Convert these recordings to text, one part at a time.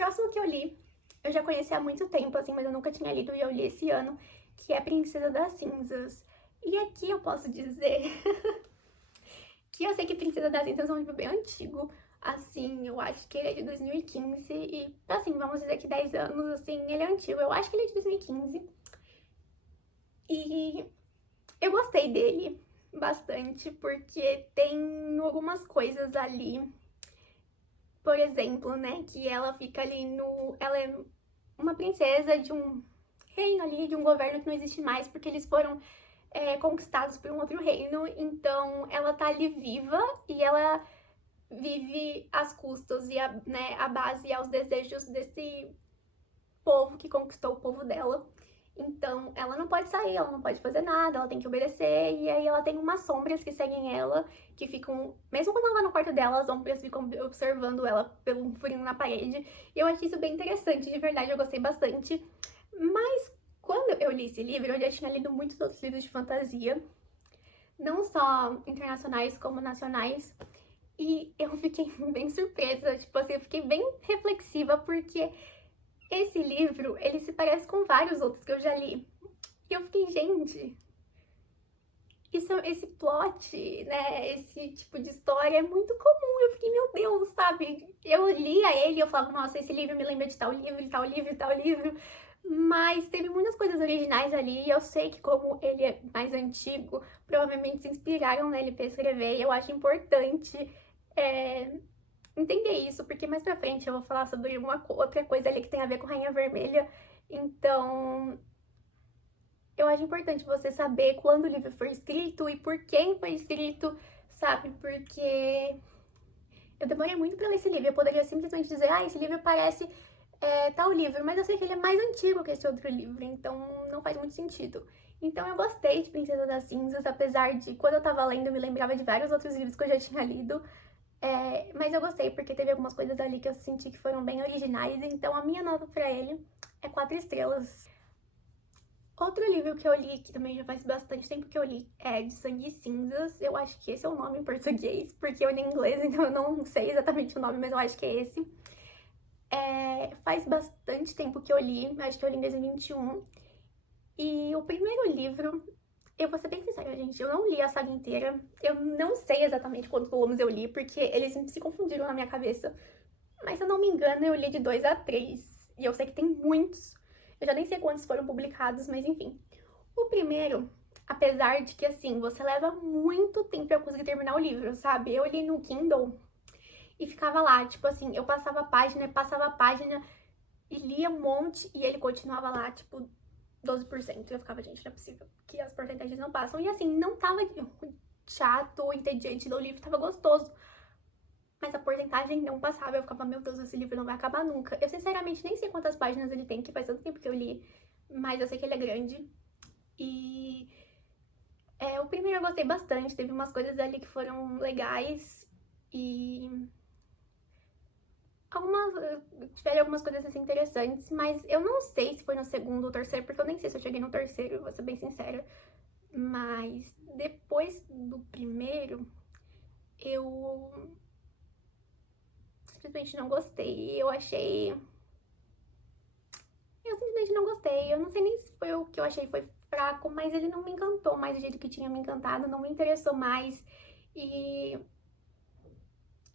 próximo que eu li, eu já conheci há muito tempo, assim, mas eu nunca tinha lido e eu li esse ano, que é Princesa das Cinzas. E aqui eu posso dizer que eu sei que Princesa das Cinzas é um livro bem antigo, assim, eu acho que ele é de 2015 e, assim, vamos dizer que 10 anos, assim, ele é antigo, eu acho que ele é de 2015. E eu gostei dele bastante, porque tem algumas coisas ali, por exemplo, né, que ela fica ali no... Ela é uma princesa de um reino ali, de um governo que não existe mais, porque eles foram conquistados por um outro reino, então ela tá ali viva e ela vive às custas e a base e aos desejos desse povo que conquistou o povo dela. Então, ela não pode sair, ela não pode fazer nada, ela tem que obedecer, e aí ela tem umas sombras que seguem ela, que ficam, mesmo quando ela tá no quarto dela, as sombras ficam observando ela pelo furinho na parede, e eu achei isso bem interessante, de verdade, eu gostei bastante. Mas, quando eu li esse livro, eu já tinha lido muitos outros livros de fantasia, não só internacionais como nacionais, e eu fiquei bem surpresa, tipo assim, eu fiquei bem reflexiva, porque esse livro, ele se parece com vários outros que eu já li. E eu fiquei, gente, esse plot, né, esse tipo de história é muito comum. Eu fiquei, meu Deus, sabe? Eu lia ele e eu falava, nossa, esse livro me lembra de tal livro, de tal livro, de tal livro. Mas teve muitas coisas originais ali e eu sei que como ele é mais antigo, provavelmente se inspiraram nele pra escrever e eu acho importante é, entender isso, porque mais pra frente eu vou falar sobre uma outra coisa ali que tem a ver com Rainha Vermelha. Então, eu acho importante você saber quando o livro foi escrito e por quem foi escrito, sabe? Porque eu demorei muito pra ler esse livro. Eu poderia simplesmente dizer, esse livro parece tal livro, mas eu sei que ele é mais antigo que esse outro livro, então não faz muito sentido. Então eu gostei de Princesa das Cinzas, apesar de, quando eu tava lendo, eu me lembrava de vários outros livros que eu já tinha lido. Mas eu gostei porque teve algumas coisas ali que eu senti que foram bem originais, então a minha nota pra ele é 4 estrelas. Outro livro que eu li, que também já faz bastante tempo que eu li, é De Sangue e Cinzas. Eu acho que esse é o nome em português, porque eu li em inglês, então eu não sei exatamente o nome, mas eu acho que é esse. Faz bastante tempo que eu li, acho que eu li em 2021. E o primeiro livro, eu vou ser bem sincera, gente, eu não li a saga inteira. Eu não sei exatamente quantos volumes eu li, porque eles se confundiram na minha cabeça. Mas se eu não me engano, eu li de 2 a 3. E eu sei que tem muitos. Eu já nem sei quantos foram publicados, mas enfim. O primeiro, apesar de que, assim, você leva muito tempo pra conseguir terminar o livro, sabe? Eu li no Kindle e ficava lá, tipo assim, eu passava a página e lia um monte e ele continuava lá, tipo, 12%. E eu ficava, gente, não é possível que as porcentagens não passam. E assim, não tava chato ou entediante, o livro tava gostoso. Mas a porcentagem não passava, eu ficava, meu Deus, esse livro não vai acabar nunca. Eu sinceramente nem sei quantas páginas ele tem, que faz tanto tempo que eu li, mas eu sei que ele é grande. E o primeiro eu gostei bastante, teve umas coisas ali que foram legais e tiveram algumas coisas assim interessantes, mas eu não sei se foi no segundo ou terceiro, porque eu nem sei se eu cheguei no terceiro, vou ser bem sincera. Mas depois do primeiro, eu simplesmente não gostei. Eu simplesmente não gostei. Eu não sei nem se foi o que eu achei foi fraco, mas ele não me encantou mais do jeito que tinha me encantado, não me interessou mais. E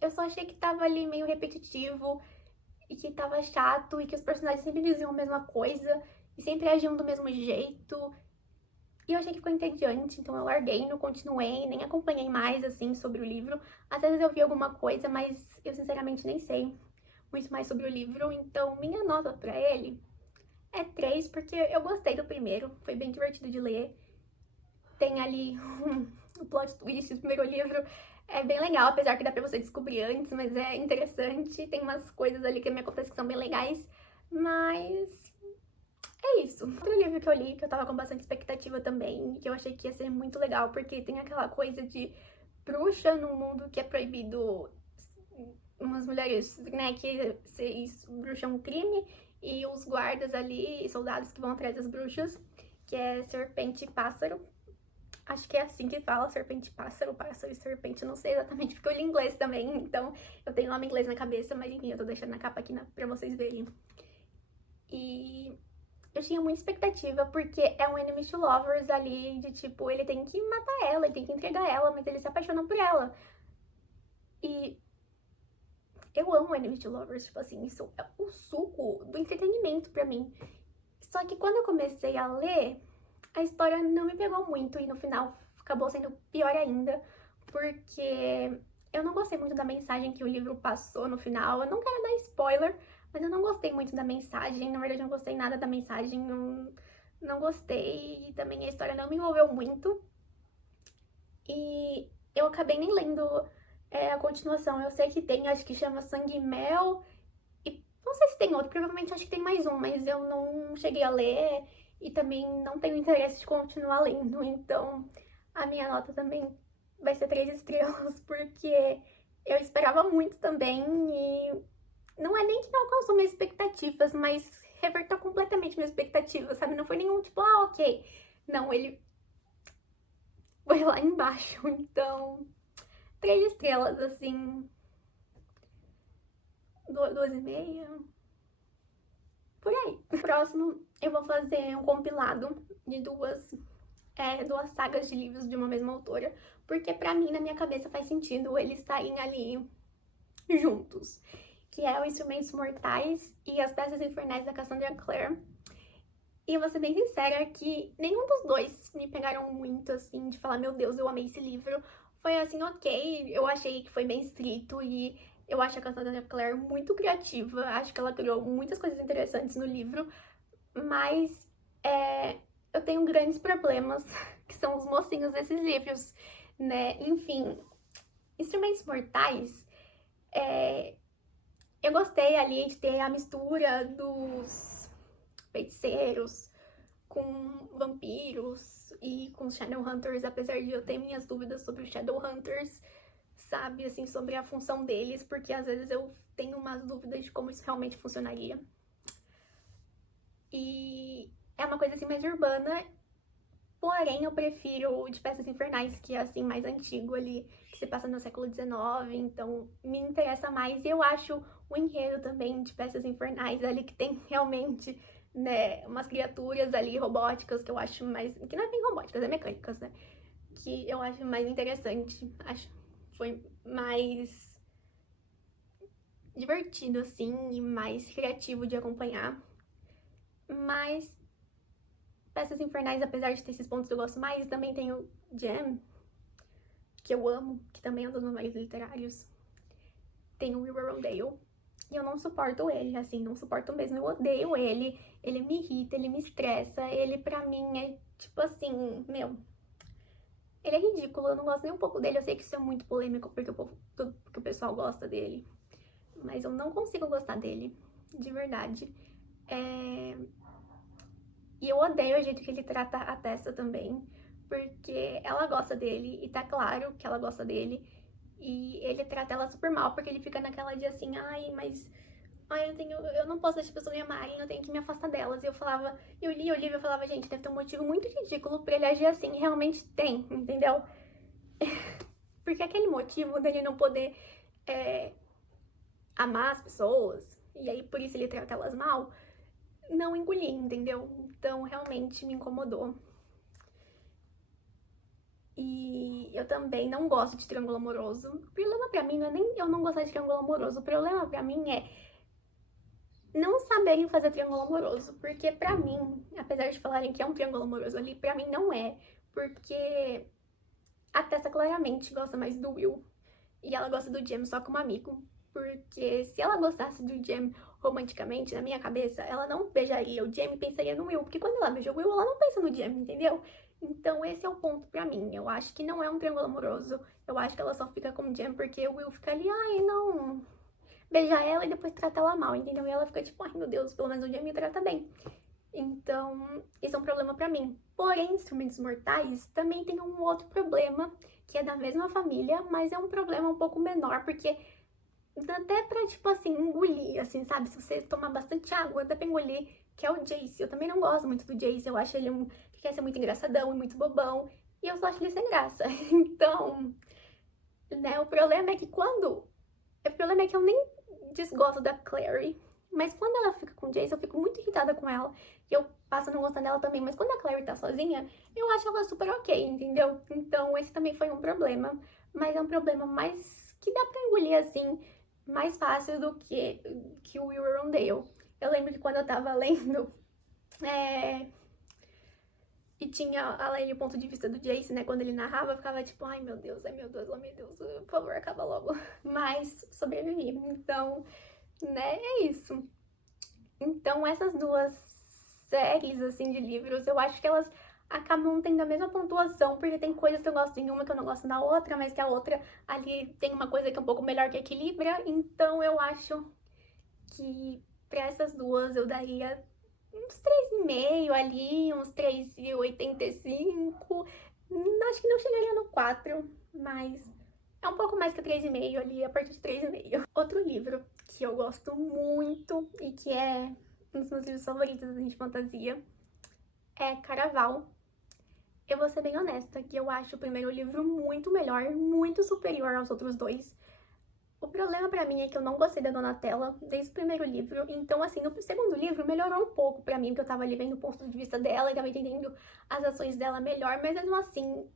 eu só achei que tava ali meio repetitivo e que tava chato e que os personagens sempre diziam a mesma coisa e sempre agiam do mesmo jeito. E eu achei que ficou entediante, então eu larguei, não continuei, nem acompanhei mais, assim, sobre o livro. Às vezes eu vi alguma coisa, mas eu sinceramente nem sei muito mais sobre o livro. Então, minha nota pra ele é 3, porque eu gostei do primeiro, foi bem divertido de ler. Tem ali o plot twist do primeiro livro, é bem legal, apesar que dá pra você descobrir antes, mas é interessante. Tem umas coisas ali que me acontecem que são bem legais, mas é isso. Outro livro que eu li, que eu tava com bastante expectativa também, que eu achei que ia ser muito legal, porque tem aquela coisa de bruxa num mundo que é proibido umas mulheres, né, que bruxa é um crime, e os guardas ali, soldados que vão atrás das bruxas, que é Serpente e Pássaro. Acho que é assim que fala, serpente pássaro, pássaro e serpente, eu não sei exatamente, porque eu li inglês também, então eu tenho o nome em inglês na cabeça, mas enfim, eu tô deixando na capa aqui pra vocês verem. E eu tinha muita expectativa, porque é um enemies to lovers ali, de tipo, ele tem que matar ela, ele tem que entregar ela, mas ele se apaixona por ela. E eu amo enemies to lovers, tipo assim, isso é o suco do entretenimento pra mim. Só que quando eu comecei a ler, a história não me pegou muito e no final acabou sendo pior ainda, porque eu não gostei muito da mensagem que o livro passou no final. Eu não quero dar spoiler, mas eu não gostei muito da mensagem. Na verdade, eu não gostei nada da mensagem, não gostei. E também a história não me envolveu muito. E eu acabei nem lendo a continuação. Eu sei que tem, acho que chama Sangue e Mel. E não sei se tem outro, provavelmente acho que tem mais um, mas eu não cheguei a ler e também não tenho interesse de continuar lendo. Então a minha nota também vai ser 3 estrelas, porque eu esperava muito também e não é nem que não alcançou minhas expectativas, mas revertou completamente minhas expectativas, sabe? Não foi nenhum tipo, ah, ok. Não, ele foi lá embaixo. Então, 3 estrelas, assim, 2,5. Por aí. Próximo, eu vou fazer um compilado de duas sagas de livros de uma mesma autora, porque pra mim, na minha cabeça, faz sentido eles estarem ali juntos, que é o Instrumentos Mortais e As Peças Infernais da Cassandra Clare. E eu vou ser bem sincera que nenhum dos dois me pegaram muito, assim, de falar, meu Deus, eu amei esse livro. Foi assim, ok, eu achei que foi bem escrito e eu acho a Cassandra Clare muito criativa, acho que ela criou muitas coisas interessantes no livro, mas eu tenho grandes problemas, que são os mocinhos desses livros, né? Enfim, Instrumentos Mortais, eu gostei ali de ter a mistura dos feiticeiros com vampiros e com Shadowhunters, apesar de eu ter minhas dúvidas sobre os Shadowhunters, sabe, assim, sobre a função deles, porque às vezes eu tenho umas dúvidas de como isso realmente funcionaria. E é uma coisa assim mais urbana, porém eu prefiro o de Peças Infernais, que é assim mais antigo ali, que se passa no século XIX, então me interessa mais. E eu acho o enredo também de Peças Infernais ali, que tem realmente, né, umas criaturas ali robóticas que eu acho mais, que não é bem robóticas, é mecânicas, né, que eu acho mais interessante, acho foi mais divertido assim e mais criativo de acompanhar. Mas Peças Infernais, apesar de ter esses pontos que eu gosto mais, também tem o Jam, que eu amo, que também é um dos meus mais literários. Tem o Will Arundale, e eu não suporto ele, assim, não suporto mesmo, eu odeio ele. Ele me irrita, ele me estressa, ele pra mim é tipo assim, meu, ele é ridículo, eu não gosto nem um pouco dele. Eu sei que isso é muito polêmico, porque o pessoal gosta dele, mas eu não consigo gostar dele, de verdade. E eu odeio o jeito que ele trata a Tessa também, porque ela gosta dele, e tá claro que ela gosta dele, e ele trata ela super mal, porque ele fica naquela de assim, ai, mas ai, eu não posso deixar as pessoas me amarem, eu tenho que me afastar delas. E eu falava, eu lia o livro e eu falava, gente, deve ter um motivo muito ridículo pra ele agir assim, e realmente tem, entendeu? Porque aquele motivo dele não poder amar as pessoas, e aí por isso ele trata elas mal, não engoli, entendeu? Então realmente me incomodou. E eu também não gosto de triângulo amoroso. O problema pra mim não é nem eu não gostar de triângulo amoroso. O problema pra mim é não saberem fazer triângulo amoroso. Porque pra mim, apesar de falarem que é um triângulo amoroso ali, pra mim não é. Porque a Tessa claramente gosta mais do Will. E ela gosta do Jem só como amigo. Porque se ela gostasse do Jem romanticamente, na minha cabeça, ela não beijaria o Jem e pensaria no Will. Porque quando ela beija o Will, ela não pensa no Jem, entendeu? Então esse é o ponto pra mim. Eu acho que não é um triângulo amoroso. Eu acho que ela só fica com o Jem porque o Will fica ali, ai, não. Beijar ela e depois trata ela mal, entendeu? E ela fica tipo, ai meu Deus, pelo menos o Jem me trata bem. Então, isso é um problema pra mim. Porém, Instrumentos Mortais também tem um outro problema, que é da mesma família, mas é um problema um pouco menor, porque dá até pra, tipo assim, engolir, assim, sabe? Se você tomar bastante água, dá pra engolir, que é o Jace. Eu também não gosto muito do Jace, eu acho ele que quer ser muito engraçadão e muito bobão. e eu só acho ele sem graça. Então, né, o problema é que o problema é que eu nem desgosto da Clary, mas quando ela fica com o Jace, eu fico muito irritada com ela. E eu passo a não gostar dela também. Mas quando a Clary tá sozinha, eu acho ela super ok, entendeu? Então esse também foi um problema. Mas é um problema mais que dá pra engolir assim, mais fácil do que o Will Rondale. Eu lembro que quando eu tava lendo, é, e tinha além o ponto de vista do Jace, né? Quando ele narrava, eu ficava tipo, ai meu Deus, oh meu Deus, por favor, acaba logo. Mas sobrevivi. Então, né, é isso. Então, essas duas séries, assim, de livros, eu acho que elas acabam tendo a mesma pontuação, porque tem coisas que eu gosto em uma que eu não gosto na outra, mas que a outra ali tem uma coisa que é um pouco melhor que equilibra. Então, eu acho que pra essas duas eu daria uns 3,5 ali, uns 3,85. Acho que não chegaria no 4, mas é um pouco mais que 3,5 ali, a partir de 3,5. Outro livro que eu gosto muito e que é um dos meus livros favoritos assim, de fantasia é Caraval. Eu vou ser bem honesta, que eu acho o primeiro livro muito melhor, muito superior aos outros dois. O problema pra mim é que eu não gostei da Donatella desde o primeiro livro, então assim, no segundo livro melhorou um pouco pra mim, porque eu tava ali vendo o ponto de vista dela e tava entendendo as ações dela melhor, mas mesmo assim,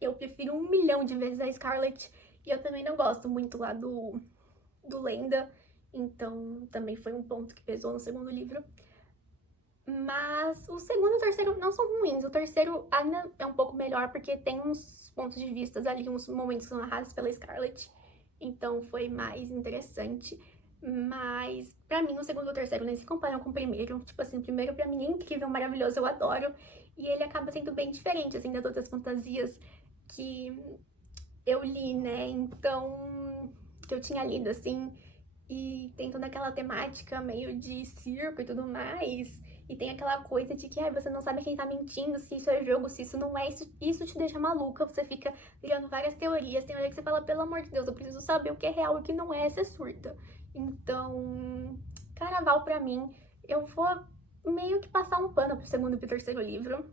eu prefiro 1 milhão de vezes a Scarlett, e eu também não gosto muito lá do Lenda, então também foi um ponto que pesou no segundo livro. Mas o segundo e o terceiro não são ruins. O terceiro ainda é um pouco melhor, porque tem uns pontos de vista ali, uns momentos que são narrados pela Scarlett. Então foi mais interessante. Mas pra mim o segundo e o terceiro nem se comparam com o primeiro. Tipo assim, o primeiro pra mim é incrível, maravilhoso, eu adoro. E ele acaba sendo bem diferente, assim, das outras fantasias que eu li, né? Então, que eu tinha lido, assim. E tem toda aquela temática meio de circo e tudo mais. E tem aquela coisa de que você não sabe quem tá mentindo, se isso é jogo, se isso não é. Isso te deixa maluca, você fica criando várias teorias. Tem hora que você fala, pelo amor de Deus, eu preciso saber o que é real e o que não é, você surta. Então, Caraval pra mim, eu vou meio que passar um pano pro segundo e pro terceiro livro.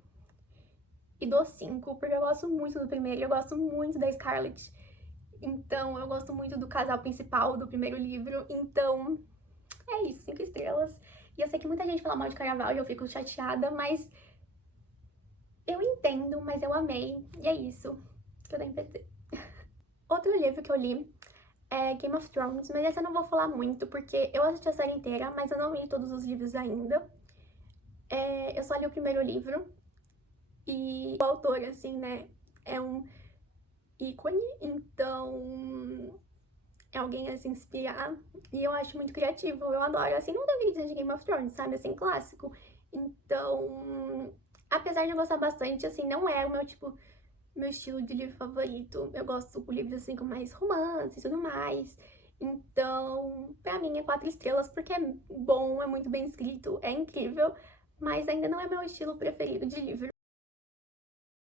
E dou 5, porque eu gosto muito do primeiro, eu gosto muito da Scarlett. Então, eu gosto muito do casal principal do primeiro livro. Então, é isso, 5 estrelas. E eu sei que muita gente fala mal de Caraval e eu fico chateada, mas eu entendo, mas eu amei. E é isso que eu tenho pra dizer. Outro livro que eu li é Game of Thrones, mas esse eu não vou falar muito, porque eu assisti a série inteira, mas eu não li todos os livros ainda. Eu só li o primeiro livro. E o autor, assim, né, é um ícone, então é alguém a se inspirar. E eu acho muito criativo, eu adoro. Assim, não deveria dizer de Game of Thrones, sabe? Assim, clássico. Então, apesar de eu gostar bastante, assim, não é o meu tipo, meu estilo de livro favorito. Eu gosto de livros assim com mais romance e tudo mais. Então, pra mim é 4 estrelas porque é bom, é muito bem escrito, é incrível, mas ainda não é meu estilo preferido de livro.